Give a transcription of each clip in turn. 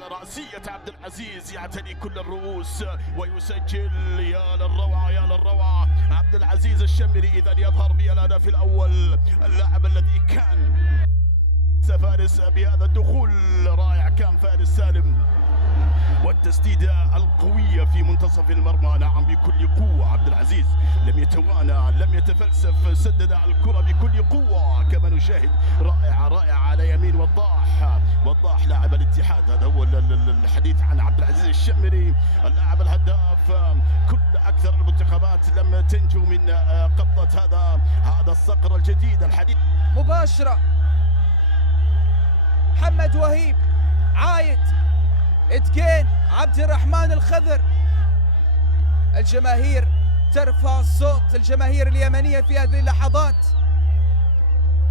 على رأسية عبد العزيز يعتني كل الرؤوس ويسجل. يا للروعة يا للروعة، عبد العزيز الشمري إذا يظهر بالهدف الأول، اللاعب الذي كان فارس بهذا الدخول. رائع كان فارس سالم، والتسديدة القوية في منتصف المرمى. نعم بكل قوة عبد العزيز، لم يتوانى لم يتفلسف، سدد الكرة بكل قوة كما نشاهد. رائعة رائعة على يمين وضاح لاعب الاتحاد. هذا هو الحديث عن عبد العزيز الشمري اللاعب الهداف. كل أكثر المنتخبات لم تنجو من قبضة هذا الصقر الجديد. الحديث مباشرة محمد وهيب عايد اتقين عبد الرحمن الخضر. الجماهير ترفع الصوت، الجماهير اليمنية في هذه اللحظات.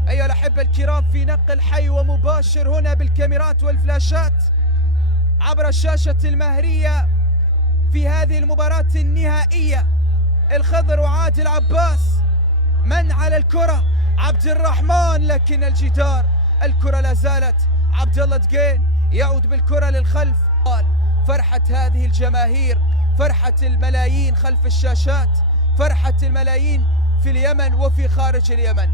أيها الأحبة الكرام، في نقل حي ومباشر هنا بالكاميرات والفلاشات عبر الشاشة المهرية في هذه المباراة النهائية. الخضر وعادل عباس، من على الكرة؟ عبد الرحمن، لكن الجدار، الكرة لا زالت عبد الله دقين يعود بالكرة للخلف. فرحة هذه الجماهير، فرحة الملايين خلف الشاشات، فرحة الملايين في اليمن وفي خارج اليمن.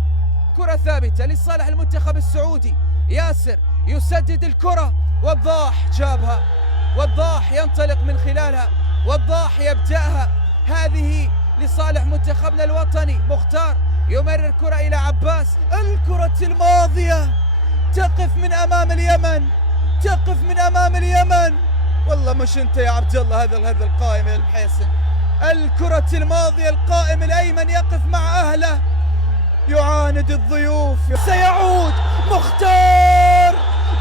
كرة ثابتة لصالح المنتخب السعودي. ياسر يسدد الكرة، وضاح جابها، وضاح ينطلق من خلالها، وضاح يبدأها. هذه لصالح منتخبنا الوطني. مختار يمرر كرة إلى عباس. الكرة الماضية تقف من أمام اليمن، تقف من أمام اليمن. والله مش أنت يا عبد الله، هذا القائم يا الحيسن. الكرة الماضية، القائم الأيمن يقف مع أهله يعاند الضيوف. سيعود مختار،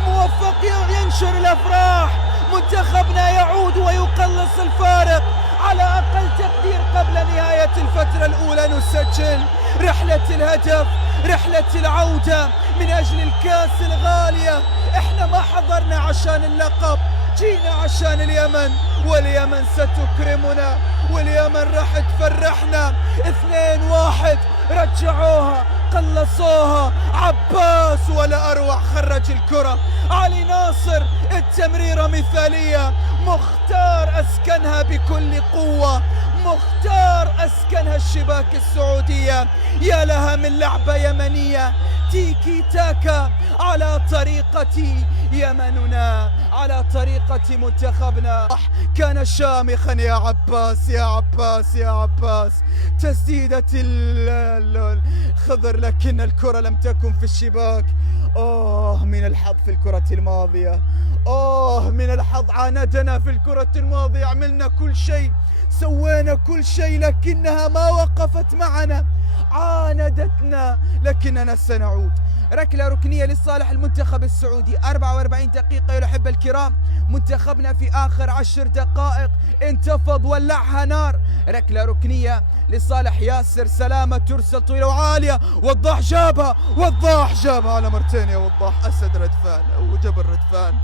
موفق ينشر الأفراح. منتخبنا يعود ويقلص الفارق. على أقل تقدير قبل نهاية الفترة الأولى نسجل رحلة الهدف، رحلة العودة من أجل الكاس الغالية. احنا ما حضرنا عشان اللقب، جينا عشان اليمن، واليمن ستكرمنا، واليمن راح تفرحنا. 2-1 رجعوها، قلصوها. عباس ولا أروع، خرج الكرة. علي ناصر التمريرة مثالية. مختار أسكنها بكل قوة، مختار أسكنها الشباك السعودية. يا لها من لعبة يمنية، تيكي تاكا على طريقة يمننا، على طريقة منتخبنا. كان شامخا يا عباس، يا عباس، يا عباس. تسديدة الخضر، لكن الكرة لم تكن في الشباك. من الحظ في الكرة الماضية، من الحظ. عاندنا في الكرة الماضية، عملنا كل شيء، سوينا كل شيء، لكنها ما وقفت معنا. عاندتنا، لكننا سنعود. ركلة ركنية لصالح المنتخب السعودي. 44 دقيقة يا الأحبة الكرام. منتخبنا في آخر 10 دقائق انتفض، ولعها نار. ركلة ركنية لصالح ياسر سلامة، ترسل طويلة وعالية. وضاح جابها، وضاح جابها على مرتين. يا وضاح، أسد ردفان وجبل ردفان.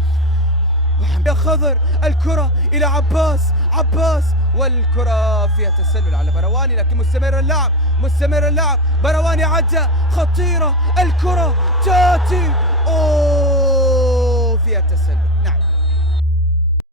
يا خضر، الكرة إلى عباس، عباس، والكرة فيها تسلل على برواني، لكن مستمر اللعب، مستمر اللعب. برواني عدى، خطيرة الكرة تاتي. فيها تسلل. نعم